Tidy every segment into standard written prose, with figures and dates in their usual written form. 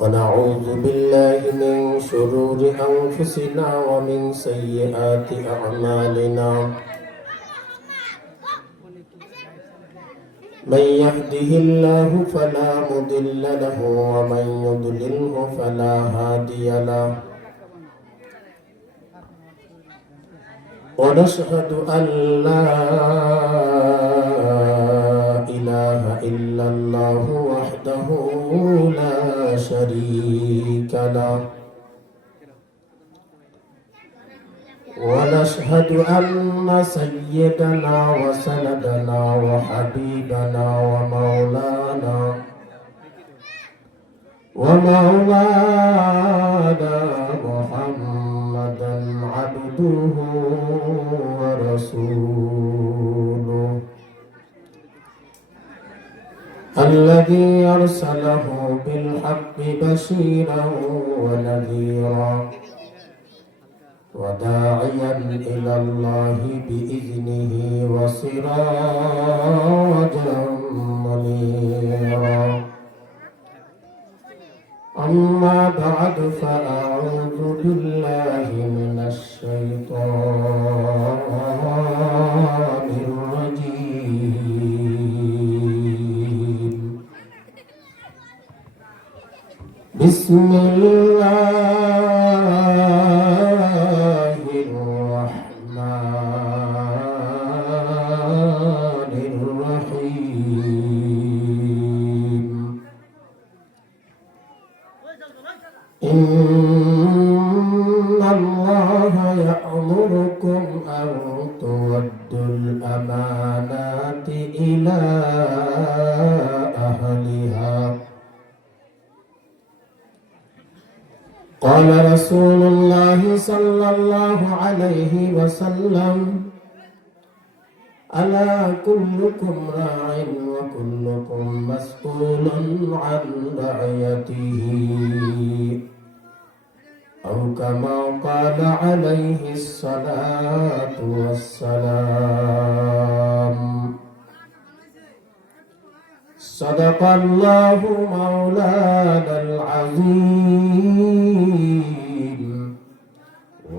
ونعوذ بالله من شرور أنفسنا ومن سيئات أعمالنا من يهده الله فلا مضل له ومن يضلله فلا هادي له ونشهد أن لا إله إلا الله وحده لا شريك له ونشهد أن سيدنا وسندنا وحبيبنا ومولانا محمدا عبده ورسوله الذي أرسله بالحق بشيرا ونذيرا وداعيا إلى الله بإذنه وسراجا منيرا أما بعد فأعوذ بالله من الشيطان الرجيم بسم الله الرحمن الرحيم إن الله يأمركم أن تودوا الأمانات إلى أهلها قال رسول الله صلى الله عليه وسلم ألا كلكم راع وكلكم مسؤول عن رعيته أو كما قال عليه الصلاة والسلام صدق الله مولانا العظيم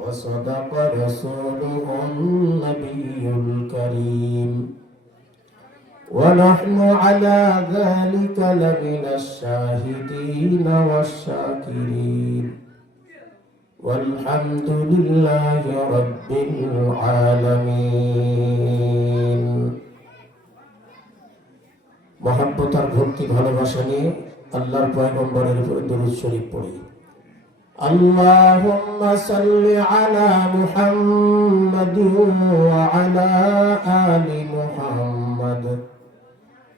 وصدق رسوله النبي الكريم ونحن على ذلك لمن الشاهدين والشاكرين والحمد لله رب العالمين محبت আর ভক্তি ভালোবাসা নিয়ে আল্লাহর পয়গম্বরের উপরে দরুদ শরীফ পড়ি اللهم صل على محمد وعلى آل محمد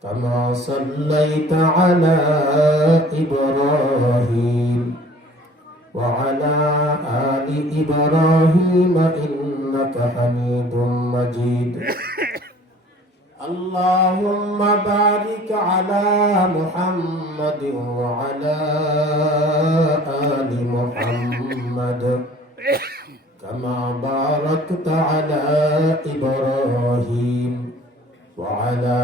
كما صليت على إبراهيم وعلى آل إبراهيم إنك حميد مجيد اللهم بارك على محمد وعلى آل محمد كما باركت على إبراهيم وعلى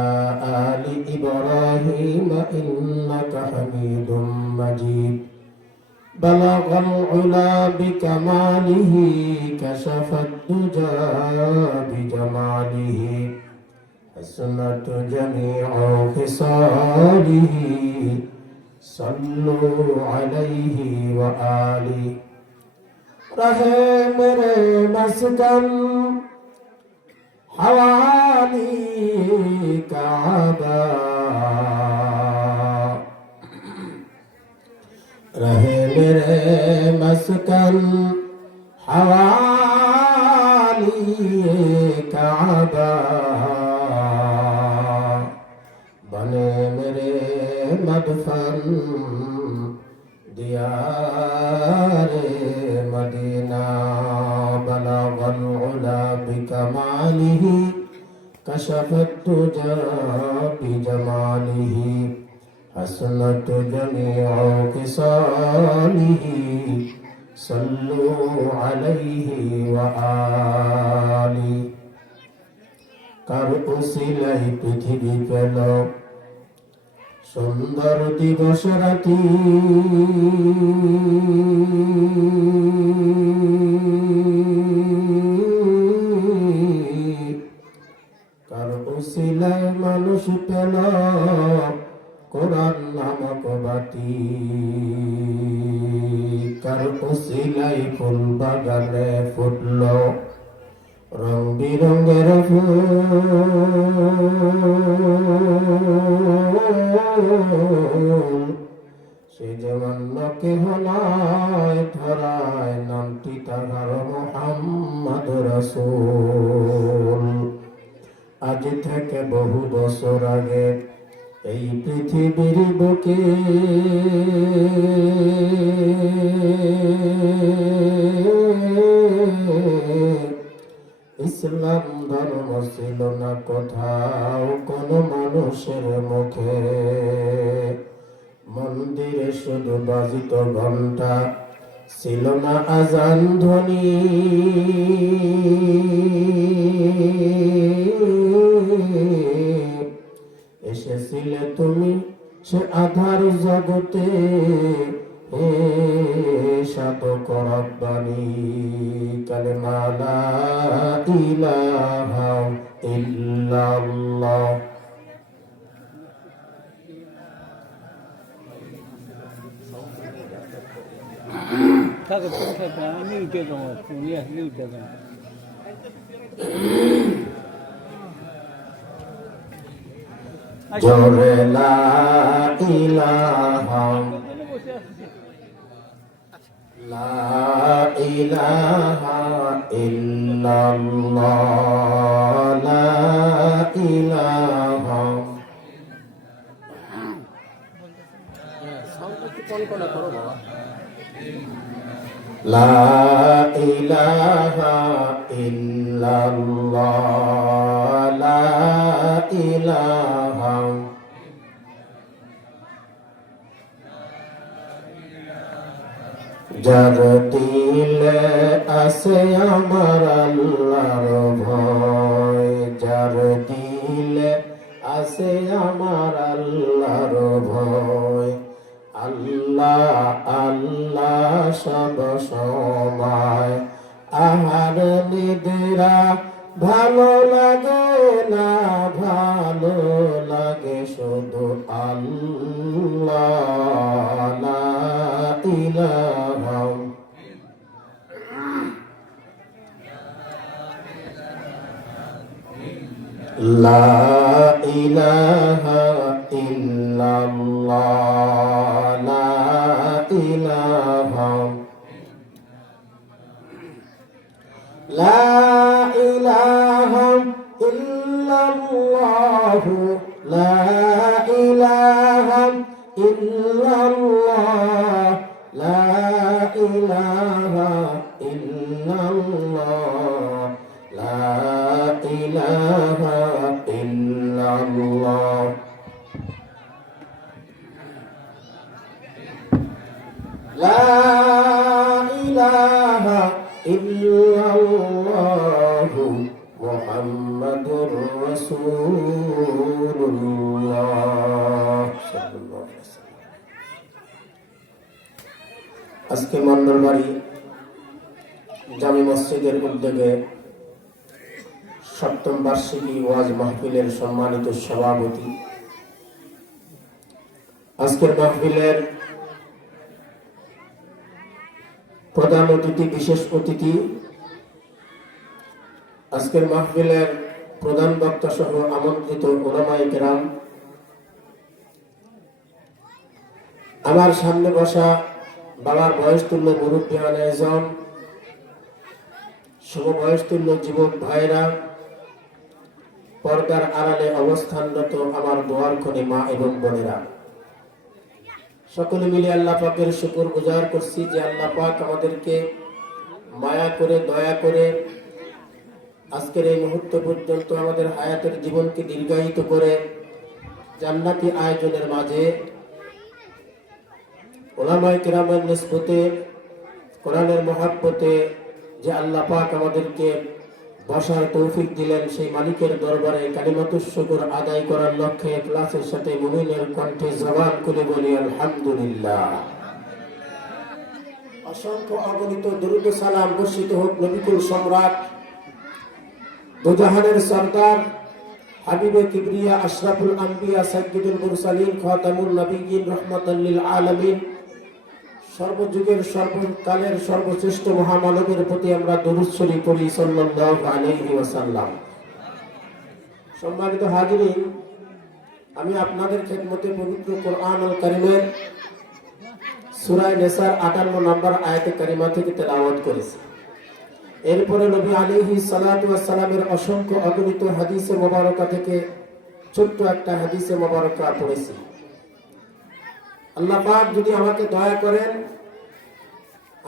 آل إبراهيم إنك حميد مجيد بلغ العلا بكماله كشف الدجى بجماله حسنت جميع خصاله صلوا عليه وآله رہے میرے مسکن حوالی کعبہ رہے میرے مسکن حوالی کعبہ بنے میرے مدفن دیار مدینہ بلغ العلا بکمالہ کشف الدجى بجمالہ حسنت جميع خصاله صلوا عليه وآله কার উসিলাই পৃথিবী পেল সুন্দর দিবস রাতি কার উসিলায় মানুষ পেল কোরআন নামক বাতি, কার উসিলায় ফুল বাগানে ফুটল রং বিরঙের ফুল, সে যেমন কেহ নয় ধরায় নামটি তাহার মুহাম্মদ রাসূল। আজ থেকে বহু বছর আগে এই পৃথিবীর বুকে ইসলাম ধর্ম ছিল না কোথাও কোনো মানুষের মুখে, মন্দিরে শুধু বাজিত ঘণ্টা, ছিল না আজান ধ্বনি। এসেছিলে তুমি সে আধার জগতে, হে সাধক রব্বানী, কালেমা লা ইলাহা ইল্লাল্লাহ। জোরে লা ইলাহা লা ইলাহা ইল্লাল্লাহ, লা ইলাহা। লা ইলাহা ইল্লাল্লাহ, লা ইলাহা। যার দিলে আছে আমার আল্লাহর ভয়, যার দিলে আছে আমার আল্লাহর ভয়, আল্লাহ আল্লাহ সব সময়। আহার নিদ্রা ভালো লাগে না, ভালো লাগে শুধু আল্লাহ, লা ইলাহা। লা ইলাহা ইল্লাল্লাহ, লা ইলাহা। লা ইলাহা ইল্লাল্লাহ, লা ইলাহা ইল্লাল্লাহ, লা ইলাহা ইল্লাল্লাহ, লা ইলাহা ইল্লাল্লাহ। লা ইলাহা ইল্লাল্লাহ মুহাম্মাদুর রাসূলুল্লাহ সাল্লাল্লাহু আলাইহি ওয়াসাল্লাম। আজকে মন্ডলবাড়ি জামি মসজিদের উদ্যোগে সপ্তম বার্ষিকী ওয়াজ মাহফিলের সম্মানিত সভাপতি, আজকের মাহফিলের প্রধান অতিথি, বিশেষ অতিথি, আজকের মাহফিলের প্রধান বক্তা সহ আমন্ত্রিত উলামায়ে কেরাম, আমার সামনে বসা বাবার বয়স্তুল্য মুরব্বিয়ান আযম, শুভ বয়স্তুল্য যুবক ভাইরা, পর্দার আড়ালে অবস্থানরত আমার দোয়ার খনি মা এবং বোনেরা, সকলে মিলে আল্লাহ পাকের শুকর গুজার করছি যে আল্লাহ পাক আমাদেরকে মায়া করে, দয়া করে আজকের এই মুহূর্ত পর্যন্ত আমাদের হায়াতের জীবনকে দীর্ঘায়িত করে জান্নাতি আয়োজনের মাঝে উলামায়ে কেরামের নিসবতে, কোরআনের মহব্বতে যে আল্লাহ পাক আমাদেরকে বসার তৌফিক দিলেন, সেই মালিকের দরবারে কালিমাতুশ শুকর আদায় করার লক্ষ্যে ইখলাসের সাথে মুমিনের কণ্ঠে জবান খুলে বলি আলহামদুলিল্লাহ। অসংখ্য অগণিত দরুদ ও সালাম বর্ষিত হোক নবিকুল সম্রাট, দুজাহানের সরদার, হাবিবে কিবরিয়া, আশরাফুল আম্বিয়া, সাইয়্যিদুল মুরসালিন, খাতামুন নবিয়্যিন, রাহমাতাল লিল আলামিন, সর্বযুগের সর্বকালের সর্বশ্রেষ্ঠ মহামানবের প্রতি আমরা দরুদ শরীফ পড়ি সাল্লাল্লাহু আলাইহি ওয়াসাল্লাম। সম্মানিত হাজিরিন, আমি আপনাদের খেদমতে পবিত্র কোরআনুল কারীমের সূরা নিসার 58 নম্বর আয়াতে কারিমা থেকে তেলাওয়াত করেছি। এরপরে নবী আলাইহিস সালাতু ওয়াস সালামের অসংখ্য অগণিত হাদিসে মোবারকা থেকে ছোট্ট একটা হাদিসে মোবারকা পড়েছি। আল্লাহ পাক যদি আমাকে দয়া করেন,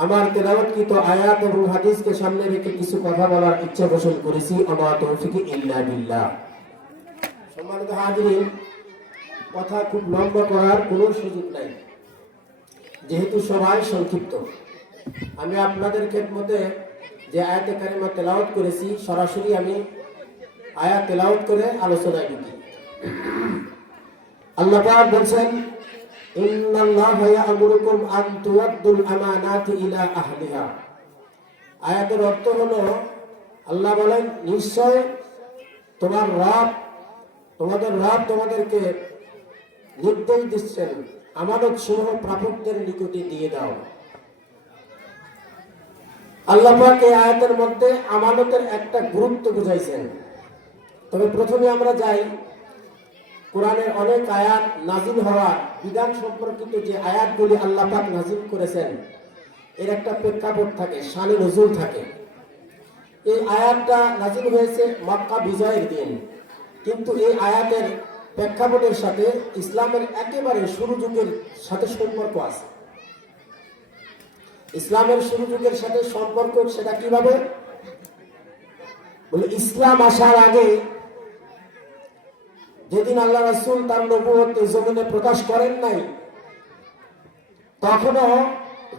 আমার তেলাওয়াতকৃত আয়াত এবং হাদিসকে সামনে রেখে কিছু কথা বলার ইচ্ছা পোষণ করেছি। আমা তৌফিকি ইল্লা বিল্লাহ। সম্মানিত হাজিরিন, কথা খুব লম্বা করার কোনো সুযোগ নাই, যেহেতু সবাই সংক্ষিপ্ত। আমি আপনাদের খেদমতে যে আয়াতে কারিমা তেলাওয়াত করেছি, সরাসরি আমি আয়াত তেলাওয়াত করে আলোচনায় ঢুকি। আল্লাহ পাক বলেন, ইন্নাল্লাহা ইয়া'মুরুকুম আন তু'আদ্দুল আমানাতি ইলা আহলিহা। আয়াতের অর্থ হলো, আল্লাহ বলেন, নিশ্চয় তোমাদের রব তোমাদেরকে নির্দেশ দিচ্ছেন, আমানত সমূহ প্রাপকদের নিকটে দিয়ে দাও। আল্লাহ পাক এই আয়াতের মধ্যে আমানতের একটা গুরুত্ব বুঝাইছেন। তবে প্রথমে আমরা যাই কোরআনের অনেক আয়াত নাজিল হওয়া বিধান সম্পর্কিত যে আয়াতগুলি আল্লাহ পাক নাজিল করেছেন, এর একটা প্রেক্ষাপট থাকে, শানে নজুল থাকে। এই আয়াতটা নাজিল হয়েছে মক্কা বিজয়ের দিন, কিন্তু এই আয়াতের প্রেক্ষাপটের সাথে ইসলামের একেবারে শুরু যুগের সাথে সম্পর্ক আছে। ইসলামের শুরু যুগের সাথে সম্পর্ক সেটা কিভাবে বলে, ইসলাম আসার আগে যেদিন আল্লাহ রাসূল তার নবুয়ত এই জমিনে প্রকাশ করেন নাই, তখনও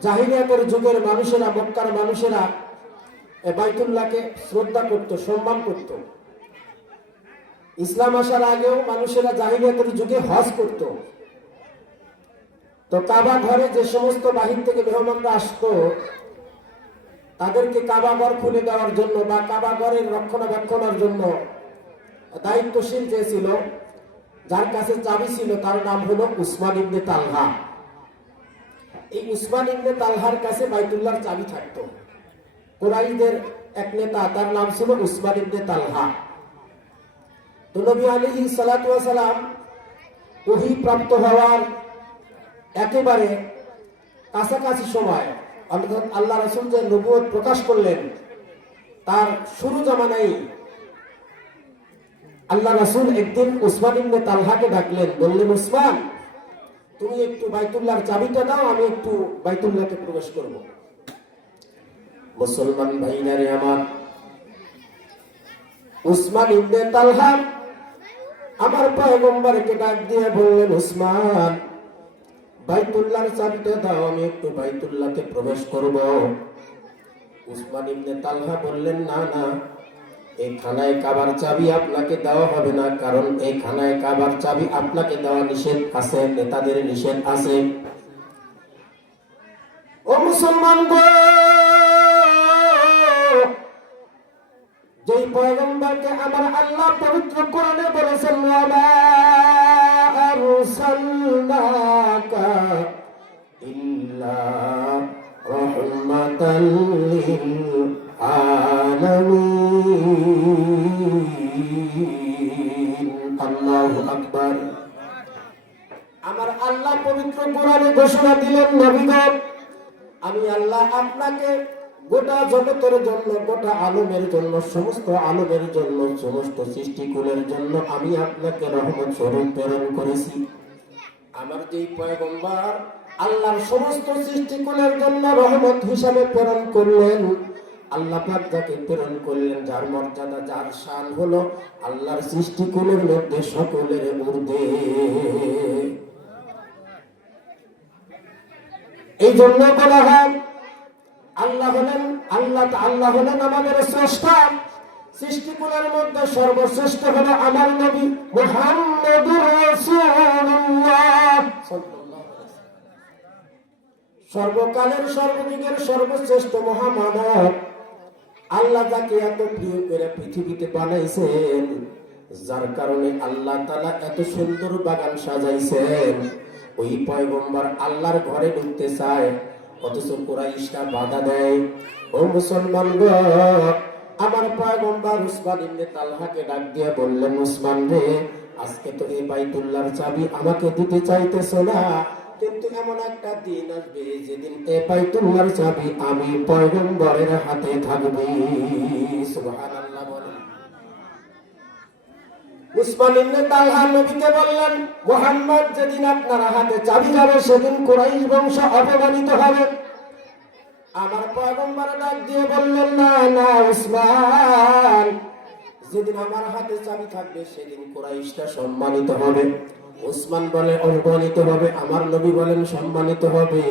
জাহিলিয়াতের যুগের মানুষেরা, মক্কার মানুষেরা বাইতুল্লাহকে শ্রদ্ধা করত, সম্মান করত। ইসলাম আসার আগেও মানুষেরা জাহিলিয়াতের যুগে হজ করত। তো কাবা ঘরে যে সমস্ত বাহির থেকে মেহমানরা আসতো, তাদেরকে কাবা ঘর খুলে দেওয়ার জন্য বা কাবা ঘরের রক্ষণাবেক্ষণের জন্য দায়িত্বশীল যে ছিল, যার কাছে চাবি ছিল, তার নাম হলো উসমান ইবনে তালহা। এই উসমান ইবনে তালহার কাছে বাইতুল্লাহর চাবি থাকতো। কুরাইশদের এক নেতা, তার নাম ছিল উসমান ইবনে তালহা। তো নবী আলাইহিস সালাতু ওয়াস সালাম ওহী প্রাপ্ত হওয়ার একেবারে কাছাকাছি সময়, অর্থাৎ আল্লাহ রাসূল যে নবুয়ত প্রকাশ করলেন, তার শুরু জামানায় আল্লাহ রাসূল একদিন উসমান ইবনে তালহাকে ডাকলেন, বললেন, উসমান, তুমি একটু বাইতুল্লাহর চাবিটা দাও, আমি একটু বাইতুল্লাহকে প্রবেশ করব। মুসলমান ভাইরা রে আমার, উসমান ইবনে তালহা আমার পয়গম্বরকে ডাক দিয়ে বললেন, উসমান, বাইতুল্লাহর চাবিটা দাও, আমি একটু বাইতুল্লাহকে প্রবেশ করব। উসমান ইবনে তালহা বললেন, না না, এই খানায় কাবার চাবি আপনাকে দেওয়া হবে না, কারণ এই খানায় কাবার চাবি আপনাকে দেওয়া নিষেধ আছে, নেতাদের নিষেধ আছে। ও মুসলমান গো, যেই পয়গম্বরকে আমার আল্লাহ পবিত্র কোরআনে বলেছেন, ওয়া মা আরসালনাকা ইল্লা রাহমাতাল লিল আলামিন। আল্লাহু আকবার। আমার আল্লাহ পবিত্র কোরআনে ঘোষণা দিলেন, নবী গো, আমি আল্লাহ আপনাকে গোটা জগতের জন্য, গোটা আলমের জন্য, সমস্ত আলমের জন্য, সমস্ত সৃষ্টিকুলের জন্য আমি আপনাকে রহমত স্বরূপ প্রেরণ করেছি। আমার যেই পয়গম্বর আল্লাহর সমস্ত সৃষ্টিকুলের জন্য রহমত হিসাবে প্রেরণ করলেন, আল্লাহ পাক যাকে প্রেরণ করলেন, যার মর্যাদা, যার শান হলো আল্লাহর সৃষ্টিকুলের মধ্যে সকলের ঊর্ধ্বে। এই জন্য বলা হয়, আল্লাহ হলেন আমাদের স্রষ্টা, সৃষ্টিকুলের মধ্যে সর্বশ্রেষ্ঠ হলো আমার নবী মুহাম্মদুর রাসূলুল্লাহ। সর্বকালের সর্বযুগের সর্বশ্রেষ্ঠ মহামানব আল্লাহ তাকে এত প্রিয় করে পৃথিবীতে বানাইছেন, যার কারণে আল্লাহ তাআলা এত সুন্দর বাগান সাজাইছেন। ওই পয়গম্বর আল্লাহর ঘরে ঢুকতে চায়, অথচ কুরাইশরা বাধা দেয়। ও মুসলমান গো, আমার পয়গম্বর উসমান ইবনে তালহাকে ডাক দিয়ে বললেন, উসমান রে, আজকে তো এই বাইতুল্লাহর চাবি আমাকে দিতে চাইতেছ না, কিন্তু এমন একটা দিন আসবে যেদিন এই বাইতুল্লাহর চাবি আমি পয়গম্বরের হাতে থাকবে। সুবহানাল্লাহ বলেন। উসমান ইবনে তালহা নবীকে বললেন, মুহাম্মদ যেদিন আপনার হাতে চাবি যাবে সেদিন কুরাইশ বংশ অপমানিত হবে। আমার পয়গম্বর ডাক দিয়ে বললেন, না না উসমান, যেদিন আমার হাতে চাবি থাকবে সেদিন কুরাইশরা সম্মানিত হবে। উসমান বলে অপমানিত হবে, আমার নবী বলেন সম্মানিত হবে।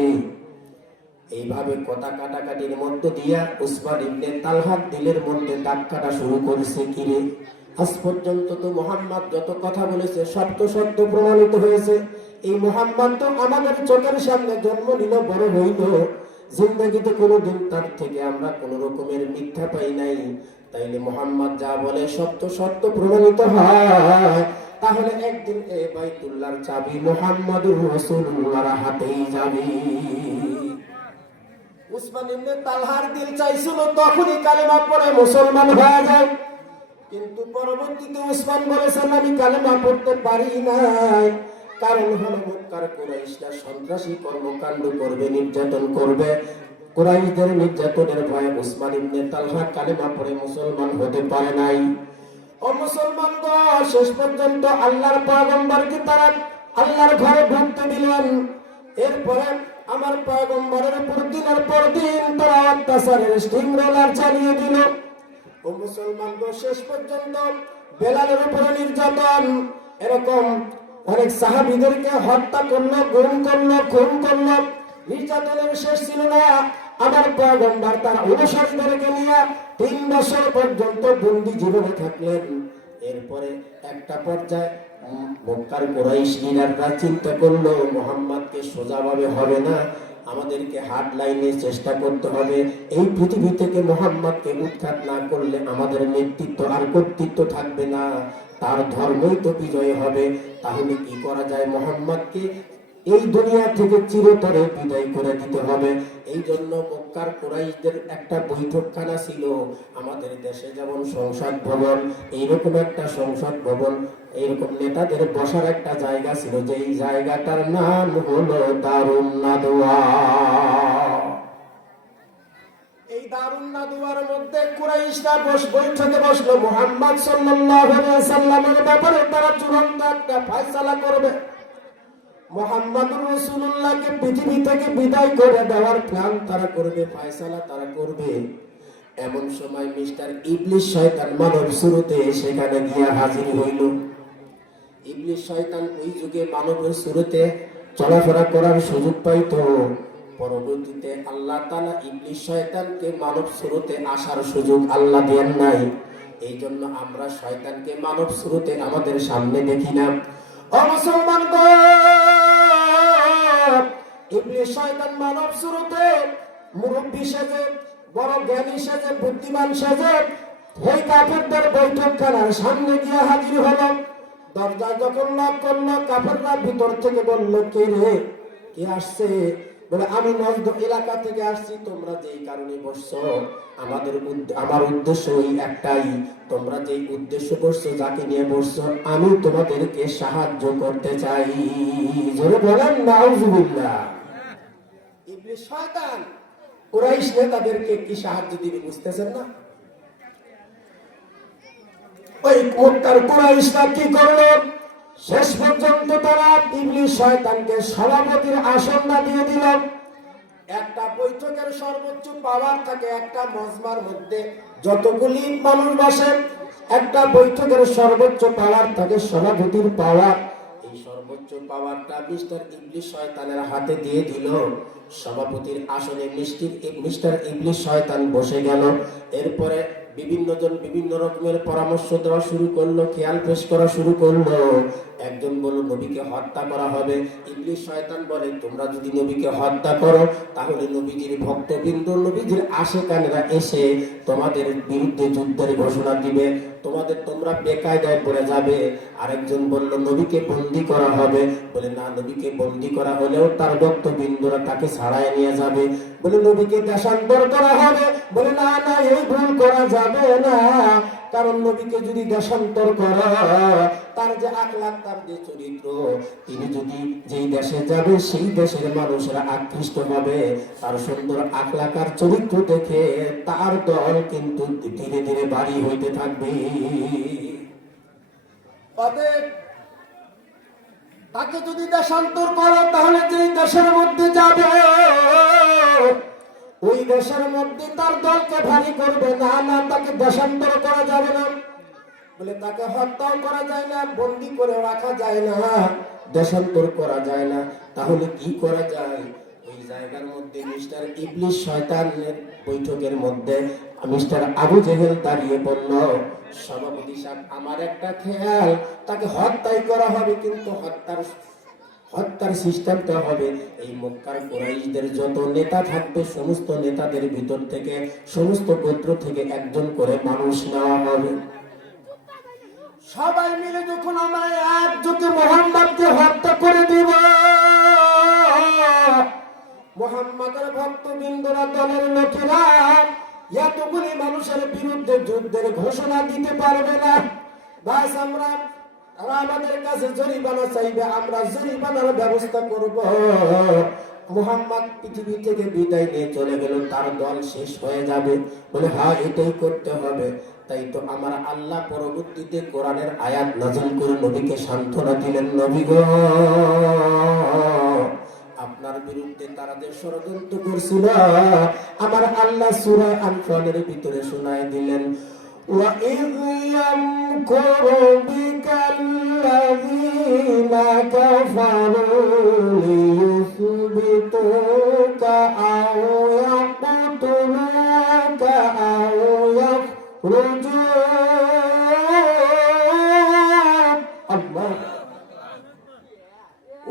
এইভাবে কথা কাটাকাটির মধ্য দিয়া উসমান ইবনে তালহার দিলের মধ্যে দাগ কাটা শুরু করেছে। কিরে, আজ পর্যন্ত তো মুহাম্মদ যত কথা বলেছে সব তো সত্য প্রমাণিত হয়েছে। এই মুহাম্মদ তো আমাদের চোখের সামনে জন্ম নিল, বড় হইল, জিন্দগিতে কোনোদিন তার থেকে আমরা কোন রকমের মিথ্যা পাই নাই। তাইলে মুহাম্মদ যা বলে সত্য সত্য প্রমাণিত হয়, তাহলে একদিন এই বাইতুল্লাহর চাবি মুহাম্মদুর রাসূলুল্লাহর হাতেই যাবে। উসমান ইবনে তালহার দিল চাইছিল তখনই কালেমা পড়ে মুসলমান হয়ে যায়, কিন্তু পরবর্তীতে উসমান বলেছেন আমি কালেমা পড়তে পারি নাই। কারণ হলো মক্কার কুরাইশরা সন্ত্রাসী কর্মকাণ্ড করবে, নির্যাতন করবে। কুরাইশদের নির্যাতনের ভয়ে উসমান ইবনে তালহা কালেমা পড়ে মুসলমান হতে পারে নাই। ও মুসলমান গো, শেষ পর্যন্ত আল্লাহর পয়গম্বরকে তারা আল্লাহর ঘরে ঢুকতে দিলেন। এরপরে আমার পয়গম্বরের উপর দিনের পর দিন তারা অত্যাচারের স্টিং রোলার চালিয়ে দিল। ও মুসলমান গো, শেষ পর্যন্ত বেলালের উপরে নির্যাতন, এরকম অনেক সাহাবীদেরকে হত্যা করলো, গুম করলো, খুন করলো। নির্যাতনের শেষ ছিল না। আমার পয়গম্বর তার অনুসারীদেরকে নিয়ে 3 বছর পর্যন্ত বন্দী জীবনে থাকলেন। এরপরে একটা পর্যায়ে মক্কার কুরাইশ লিডাররা চিন্তা করলো, মুহাম্মদকে সোজাভাবে হবে না, আমাদেরকে হার্ড লাইনে চেষ্টা করতে হবে। এই পৃথিবী থেকে মুহাম্মদকে উৎখাত না করলে আমাদের নেতৃত্ব আর কর্তৃত্ব থাকবে না, তার ধর্মই তো বিজয় হবে। তাহলে কি করা যায়, মুহাম্মদকে এই দুনিয়া থেকে চিরতরে বিদায় করে দিতে হবে। এই জন্য মক্কার কুরাইশদের একটা বৈঠকখানা ছিল। আমাদের দেশে যেমন সংসদ ভবন, এইরকম একটা সংসদ ভবন, এইরকম নেতাদের বসার একটা জায়গা ছিল, যে এই জায়গাটার নাম হলো দারুন নাদওয়া। এই দারুন নাদওয়ার মধ্যে কুরাইশরা বৈঠকে বসলো। মুহাম্মদ সাল্লাল্লাহু আলাইহি ওয়াসাল্লামের ব্যাপারে তারা চূড়ান্ত একটা ফয়সালা করবে। মুহাম্মদুর রাসূলুল্লাহকে পৃথিবী থেকে বিদায় করে দেওয়ার প্ল্যান তারা করবে, ফয়সালা তারা করবে। এমন সময় মিস্টার ইবলিস শয়তান মানব সুরতে সেখানে গিয়া হাজির হইল। ইবলিস শয়তান ওই যুগে মানবের সুরতে চলাফেরা করার সুযোগ পাইতো। পরবর্তীতে আল্লাহ তাআলা ইবলিস শয়তানকে মানব সুরতে আসার সুযোগ আল্লাহ দেন নাই। এই জন্য আমরা শয়তানকে মানব সুরতে আমাদের সামনে দেখি না। ও মুসলমান গো, ইবলিস শয়তান মানব সুরতে মুরব্বী সেজে, বড় জ্ঞানী সেজে, বুদ্ধিমান সেজে ওই কাফেরদের বৈঠকখানার সামনে গিয়ে হাজির হলো। দরজা যখন নক করলো, কাফেররা ভিতর থেকে বলল, কে রে, কে আসছে? বলে, আমি নজদ এলাকা থেকে আসছি, তোমরা যেই কারণে বসছো, আমার উদ্দেশ্য ওই একটাই, তোমরা যেই উদ্দেশ্য বসছো, যাকে নিয়ে বসছো, আমি তোমাদেরকে সাহায্য করতে চাই। জোরে বলেন নাউজুবিল্লাহ। ইবলিস শয়তান কুরাইশ নেতাদেরকে কি সাহায্য দিবে বুঝতেছেন না? ওই মক্কার কুরাইশরা কি করলো, শেষ পর্যন্ত তারা ইবলিস শয়তানকে সভাপতির আসনটা দিয়ে দিল। একটা বৈঠকের সর্বোচ্চ পাওয়ার থাকে, একটা মজমার মধ্যে যতগুলি মানুষ বসে, একটা বৈঠকের সর্বোচ্চ পাওয়ার থাকে সভাপতির পাওয়ার। এই সর্বোচ্চ পাওয়ারটা মিস্টার ইবলিস শয়তানের হাতে দিয়ে দিল। সভাপতির আসনে মিস্টার ইবলিস শয়তান বসে গেল। এরপরে বিভিন্ন জন বিভিন্ন রকমের পরামর্শ দেওয়া শুরু করলো, খেয়াল পেশ করা শুরু করলো। একজন বলল নবীকে হত্যা করা হবে। ইবলিস শয়তান বলে তোমরা যদি নবীকে হত্যা করো তাহলে নবীজির ভক্তবৃন্দ, নবীজির আশেকানেরা এসে তোমাদের বিরুদ্ধে যুদ্ধের ঘোষণা দিবে, তোমরা বেকায়দায় পড়ে যাবে। আরেকজন বলল নবীকে বন্দী করা হবে। বলে না, নবীকে বন্দী করা হলেও তার ভক্তবৃন্দরা তাকে ছাড়াই নিয়ে যাবে। বলে নবীকে দেশান্তর করা হবে। বলে না না, এই ভুল করা যাবে না, কারণ নবীকে যদি দেশান্তর করা, তার যে আখলাক, তার যে চরিত্র, তিনি যদি যেই দেশে যাবে সেই দেশের মানুষরা আকৃষ্ট হবে তার সুন্দর আখলাক আর চরিত্র দেখে, তার দল কিন্তু ধীরে ধীরে বাড়ি হইতে থাকবে। তাকে যদি দেশান্তর করো তাহলে যেই দেশের মধ্যে যাবে ওই দেশের মধ্যে তার দলকে ভারী করবে। না না, তাকে দেশান্তর করা যাবে না। বলে তাকে হত্যাও করা যায় না, বন্দী করে রাখা যায় না, দেশান্তর করা যায় না। তাহলে কি করা যায়? ওই জায়গার মধ্যে মিস্টার ইবলিস শয়তানের বৈঠকের মধ্যে মিস্টার আবু জেহেল দাঁড়িয়ে বলল, সভাপতি সাহেব, আমার একটা খেয়াল, তাকে হত্যাই করা হবে, কিন্তু হত্যার সিস্টেমটা হবে এই মক্কার কুরাইশদের যত নেতা থাকবে সমস্ত নেতাদের ভিতর থেকে, সমস্ত গোত্র থেকে একজন করে মানুষ নেওয়া হবে। সবাই মিলে যখন আমরা একযোগে মুহাম্মদকে হত্যা করে দিব, মুহাম্মদের ভক্তবৃন্দরা, দলের লোকেরা এতগুলি মানুষের বিরুদ্ধে যুদ্ধের ঘোষণা দিতে পারবে না। বাস আমরা আমাদের কাছে জরিমানা চাইবে, আমরা জরিমানার ব্যবস্থা করব। মুহাম্মদ পৃথিবী থেকে বিদায় নিয়ে চলে গেল, তার দল শেষ হয়ে যাবে। বলে হ্যাঁ, এটাই করতে হবে। তাই তো আমার আল্লাহ পরবর্তীতে কোরআনের আয়াত নাযিল করে নবীকে সান্ত্বনা দিলেন, নবী গো, আপনার বিরুদ্ধে তারা যে ষড়যন্ত্র করছিল আমার আল্লাহ সূরা আনফালের ভিতরে শোনায় দিলেন, وَإِذْ يَمْكُرُ بِكَ الَّذِينَ كَفَرُوا لِيُثْبِتُوكَ أَوْ يَقْتُلُوكَ أَوْ يَخْرُجُوكَ اللَّهُ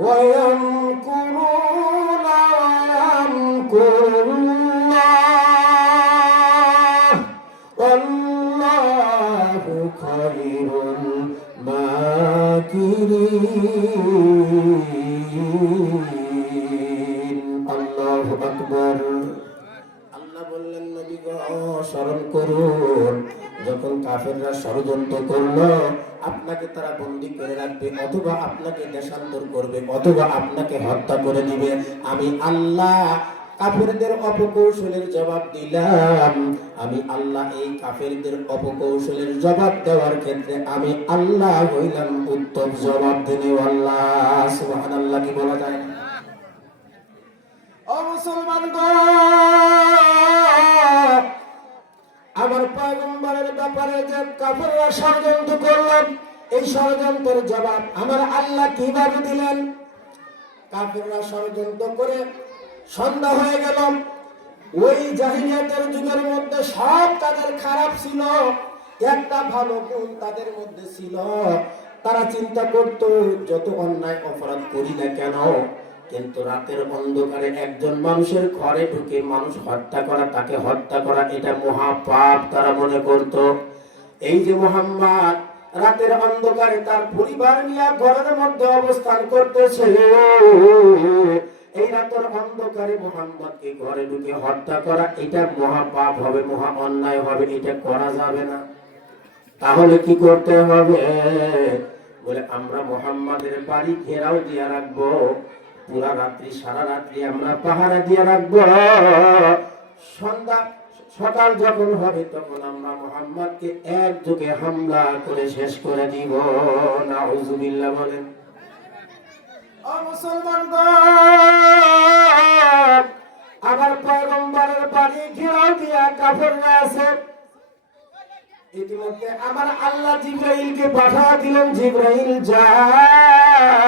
وَيَمْكُرُونَ وَيَمْكُرُ اللَّهُ وَاللَّهُ خَيْرُ الْمَاكِرِينَ। আল্লাহু আকবার। আল্লাহ বললেন, নবী গো, স্মরণ করুন যখন কাফেররা ষড়যন্ত্র করলো আপনাকে তারা বন্দী করে রাখবে, অথবা আপনাকে দেশান্তর করবে, অথবা আপনাকে হত্যা করে দিবে। আমি আল্লাহ কাফেরদের অপকৌশলের জবাব দিলাম। আমি আল্লাহ এই কাফেরদের অপকৌশলের জবাব দেওয়ার ক্ষেত্রে আমি আল্লাহ হইলাম উত্তম জবাব দিনে। আল্লাহ সুবহানাল্লাহ, কি বলা যায়? ও মুসলমানগণ, আমার পয়গম্বরের ব্যাপারে যে কাফেররা ষড়যন্ত্র করলেন, এই ষড়যন্ত্রের জবাব আমার আল্লাহ কিভাবে দিলেন? কাফেররা ষড়যন্ত্র করে সন্ধ্যা হয়ে গেল। ওই জাহিলিয়াতের যুগের মধ্যে সব তাদের খারাপ ছিল, একটা ভালো গুণ তাদের মধ্যে ছিল। তারা চিন্তা করত যত অন্যায় অপরাধ করি না কেন, কিন্তু রাতের অন্ধকারে একজন মানুষের ঘরে ঢুকে মানুষ হত্যা করা, তাকে হত্যা করা, এটা মহা পাপ তারা মনে করত। এই যে মুহাম্মদ রাতের অন্ধকারে তার পরিবার নিয়ে ঘরের মধ্যে অবস্থান করতেছে, এই রাতের অন্ধকারে মুহাম্মদকে ঘরে ঢুকে হত্যা করা, এটা মহা পাপ হবে, মহা অন্যায় হবে, এটা করা যাবে না। তাহলে কি করতে হবে? বলে আমরা মুহাম্মদের বাড়ি ঘেরাও দিয়ে রাখবো, পুরা রাত্রি, সারা রাত্রি আমরা পাহারা দিয়ে রাখবো। সকাল যখন হবে তখন আমরা মুহাম্মদকে একযোগে হামলা করে শেষ করে দিব। নাউজুবিল্লাহ বলেন। ও মুসলমানগণ, আমার পয়গম্বরের বাড়ি ঘেরাও দিয়া কাফেররা আছে। ইতিমধ্যে আমার আল্লাহ জিবরাইলকে পাঠা দিলেন, জিবরাইল যাও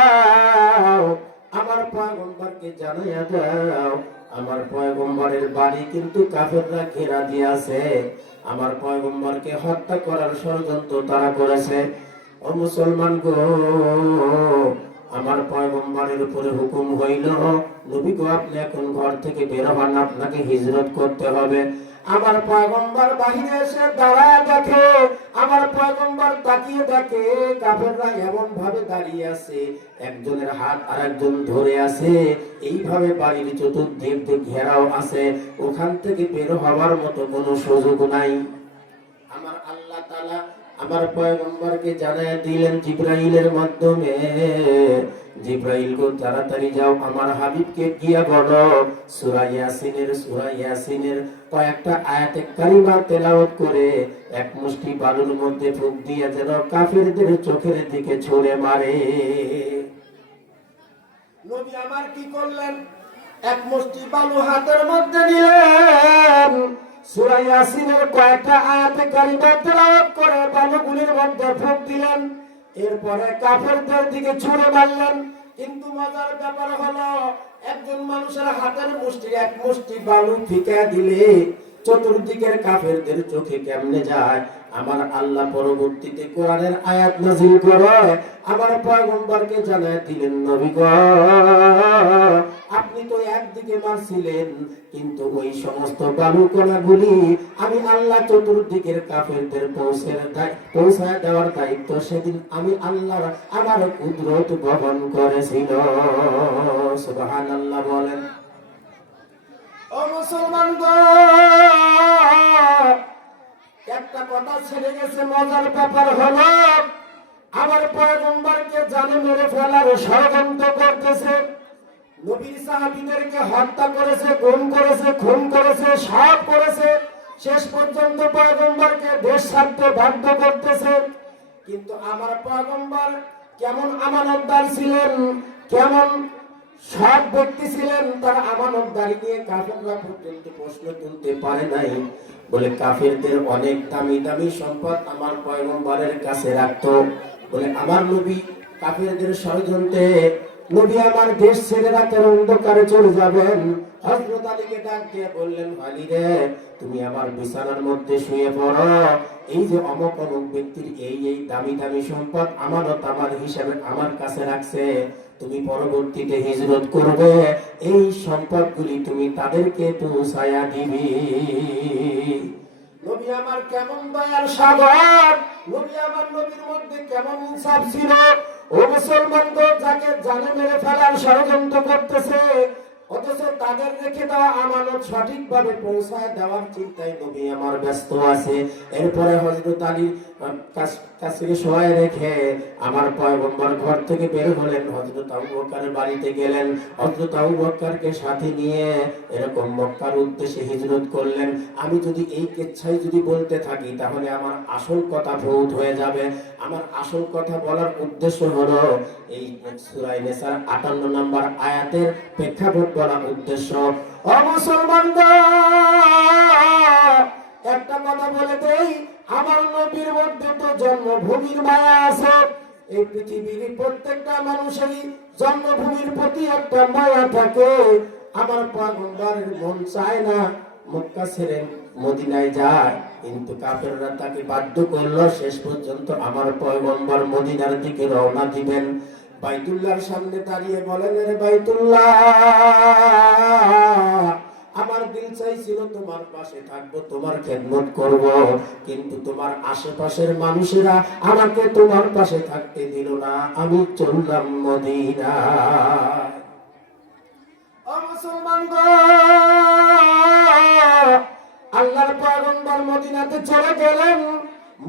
আমার পয়গম্বরকে জানাইয়া দাও আমার পয়গম্বরের বাড়ি কিন্তু কাফেররা ঘেরা দিয়ে আছে, আমার পয়গম্বরকে হত্যা করার ষড়যন্ত্র তারা করেছে। ও মুসলমান গো, আমার পয়গম্বরের উপরে হুকুম হইল, নবী গো আপনি এখন ঘর থেকে বের হন, আপনাকে হিজরত করতে হবে। আমার পয়গম্বর বাহিরে এসে দাঁড়ায় দেখে, আমার পয়গম্বর তাকিয়ে দেখে কাফেররা এমন ভাবে দাঁড়িয়ে আছে, একজনের হাত আরেকজন ধরে আছে, এইভাবে বাড়ির চতুর্দিক দিয়ে ঘেরাও আছে, ওখান থেকে বের হওয়ার মতো কোনো সুযোগ নাই। আমার আল্লাহ তাআলা আমার পয়গম্বরকে জানায় দিলেন জিবরাইলের মাধ্যমে, জিবরাইল গো তাড়াতাড়ি যাও আমার হাবিবকে গিয়া বলো সূরা ইয়াসিনের কয়েকটা আয়াতে কারিমা তেলাওয়াত করে এক মুষ্টি বালুর মধ্যে ফুঁক দিয়ে যেন কাফেরদের চোখের দিকে ছুঁড়ে মারে। নবী আমার কি করলেন? এক মুষ্টি বালু হাতের মধ্যে নিলেন, সূরা ইয়াসিনের কয়েকটা আয়াতে কারিমা তেলাওয়াত করে বালুগুলির মধ্যে ফুঁক দিলেন, এরপরে কাফেরদের দিকে ছুঁড়ে মারলেন। কিন্তু মজার ব্যাপার হলো, একজন মানুষের হাতের মুষ্টি এক মুষ্টি বালু ফিকা দিলে চতুর্দিকের কাফেরদের চোখে কেমনে যায়? আমার আল্লাহ পরবর্তীতে কোরআনের আয়াত নাযিল করে আমার পয়গম্বরকে জানায় দিলেন, নবী গো আপনি তো একদিকে মারছিলেন, কিন্তু ওই সমস্ত বালু কণাগুলি আমি আল্লাহ চতুর্দিকের কাফেরদের পৌঁছায় দেওয়ার দায়িত্ব সেদিন আমি আল্লাহর আমার কুদরত বহন করেছিল। সুবহানাল্লাহ বলেন। ও মুসলমান গো, একটা কথা ছেড়ে গেছে, মজার ব্যাপার হলো আমার পয়গম্বরকে জানে মেরে ফেলার ষড়যন্ত্র করতেছে, নবীর সাহাবীদেরকে হত্যা করেছে, গুম করেছে, খুন করেছে, সব করেছে, শেষ পর্যন্ত পয়গম্বরকে দেশ ছাড়তে বাধ্য করতেছে। কিন্তু আমার পয়গম্বর কেমন আমানতদার ছিলেন, কেমন সব ব্যক্তি ছিলেন, তার আমানতদারি নিয়ে কাফেররা পর্যন্ত প্রশ্ন তুলতে পারে নাই। বলে কাফেরদের অনেক দামি দামি সম্পদ আমার পয়গম্বরের কাছে রাখতো, বলে আমার নবী কাফেরদের ষড়যন্ত্রে নবী আমার দেশ ছেড়ে রাতের অন্ধকারে চলে যাবেন। হযরত আলীকে ডাক দিয়ে বললেন, আলী রে তুমি আমার বিছানার মধ্যে শুয়ে পড়ো, এই যে অমুক অমুক ব্যক্তির এই এই দামি দামি সম্পদ আমানত আমার হিসাবে আমার কাছে রাখছে, তুমি পরবর্তীতে হিজরত করবে, এই সম্পদগুলি তুমি তাদেরকে পৌঁছায়া দিবি। নবী আমার কেমন দয়ার সাগর, নবী আমার নবীর মধ্যে কেমন ইনসাফ ছিল। ও মুসলমান গো, যাকে জানে মেরে ফেলার ষড়যন্ত্র করতেছে, অথচ তাদের রেখে দেওয়া আমানত সঠিকভাবে পৌঁছায় দেওয়ার চিন্তায় নবী আমার ব্যস্ত আছে। এরপরে হযরত আলী কাছে শোয়াই রেখে আমার পয়গম্বর ঘর থেকে বের হলেন, হযরত আবু বকরের বাড়িতে গেলেন, হযরত আবু বকরকে সাথে নিয়ে এরকম মক্কার উদ্দেশ্যে হিজরত করলেন। আমি যদি এই কেচ্ছায় যদি বলতে থাকি তাহলে আমার আসল কথা ভুল হয়ে যাবে। আমার আসল কথা বলার উদ্দেশ্য হলো এই সূরা নিসার ৫৮ নম্বর আয়াতের প্রেক্ষাপট বলা উদ্দেশ্য। ও মুসলমানরা, একটা কথা বলে দেই, আমার নবীর মধ্যে তো জন্মভূমির মায়া আছে। এই পৃথিবীর প্রত্যেকটা মানুষেরই জন্মভূমির প্রতি একটা মায়া থাকে। আমার পয়গম্বরের মন চায় না মক্কা ছেড়ে মদিনায় যায়, কিন্তু কাফেররা তাকে বাধ্য করলো। শেষ পর্যন্ত আমার পয়গম্বর মদিনার দিকে রওনা দিবেন। বাইতুল্লাহর সামনে দাঁড়িয়ে বলেন, রে বাইতুল্লাহ, আমার দিল চাইছিল তোমার পাশে থাকবো, তোমার খেদমত করব, কিন্তু তোমার আশেপাশের মানুষেরা আমাকে তোমার পাশে থাকতে দিল না, আমি চললাম মদিনা। ও মুসলমান গো, আল্লাহর পয়গম্বর মদিনাতে চলে গেলেন।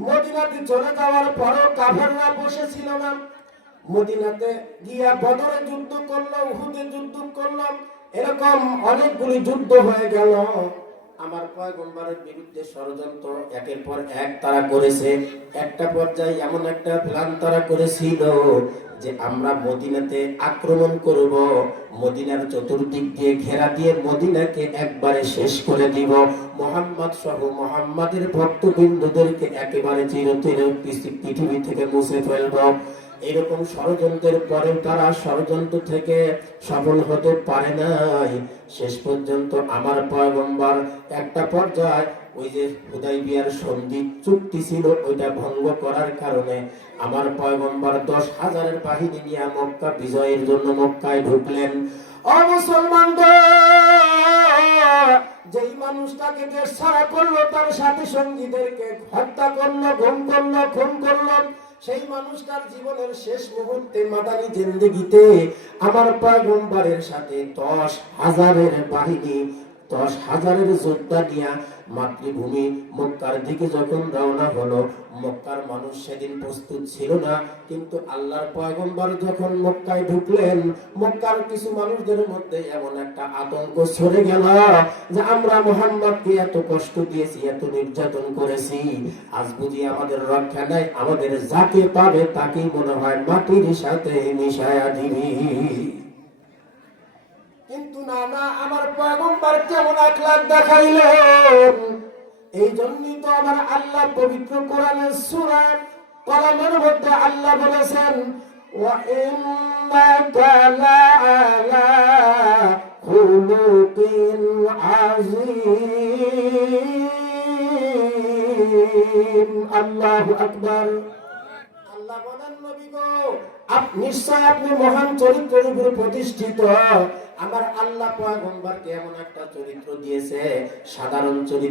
মদিনাতে চলে যাওয়ার পরও কাফেররা বসেছিল না। মদিনাতে গিয়া বদরে যুদ্ধ করলো, উহুদে যুদ্ধ করলো, এরকম অনেকগুলি যুদ্ধ হয়ে গেল। আমার পয়গম্বরের বিরুদ্ধে ষড়যন্ত্র একের পর এক তারা করেছে। একটা পর্যায়ে এমন একটা প্ল্যান তারা করেছিল যে আমরা মদিনাতে আক্রমণ করব, মদিনার চতুর্দিক দিয়ে ঘেরা দিয়ে মদিনাকে একবারে শেষ করে দিব, মুহাম্মদ সহ মুহাম্মাদের ভক্তবৃন্দদেরকে একেবারে চিরতরে পৃথিবী থেকে মুছে ফেলব। এরকম ষড়যন্ত্রের পরেও তারা ষড়যন্ত্র থেকে সফল হতে পারে নাই। শেষ পর্যন্ত আমার পয়গম্বর একটা পর্যায়ে ওই যে হুদাইবিয়ার সন্ধি চুক্তি ছিল ওইটা ভঙ্গ করার কারণে আমার পয়গম্বর 10,000 বাহিনী নিয়ে মক্কা বিজয়ের জন্য মক্কায় ঢুকলেন। ও মুসলমান, যেই মানুষটাকে দেশ ছাড়া করলো, তার সাথী সঙ্গীদেরকে হত্যা করলো, গুম করলো, খুন করলো, সেই মানুষটার জীবনের শেষ মুহূর্তে মাদানী জিন্দেগিতে আমার পয়গম্বরের সাথে 10,000 বাহিনী, 10,000 যোদ্ধা নিয়ে মাতৃভূমি মক্কার দিকে যখন রওনা হলো, মক্কার মানুষ সেদিন প্রস্তুত ছিল না। কিন্তু আল্লাহর পয়গম্বর যখন মক্কায় ঢুকলেন, মক্কার কিছু মানুষদের মধ্যে এমন একটা আতঙ্ক ছড়ে গেল যে আমরা মুহাম্মদকে এত কষ্ট দিয়েছি, এত নির্যাতন করেছি, আজ বুঝি আমাদের রক্ষা নাই, আমাদের যাকে পাবে তাকেই মনে হয় মাটির সাথে মিশায়া দিবি। কিন্তু না না, আমার পয়গম্বর কেমন আখলাক দেখাইলেন। এই জন্যই তো আমার আল্লাহ পবিত্র কোরআনের সূরা কলামের মধ্যে আল্লাহ বলেছেন, ওয়া ইন্নাকা লাআলা খুলুকিন আযীম। আল্লাহু আকবার। আল্লাহ বলেন, নবী গো, নিশ্চয় আপনি মহান চরিত্রের উপর প্রতিষ্ঠিত। আমার আল্লাহ পয়গম্বরকে এমন একটা চরিত্র দিয়েছে, সাধারণ চরিত্র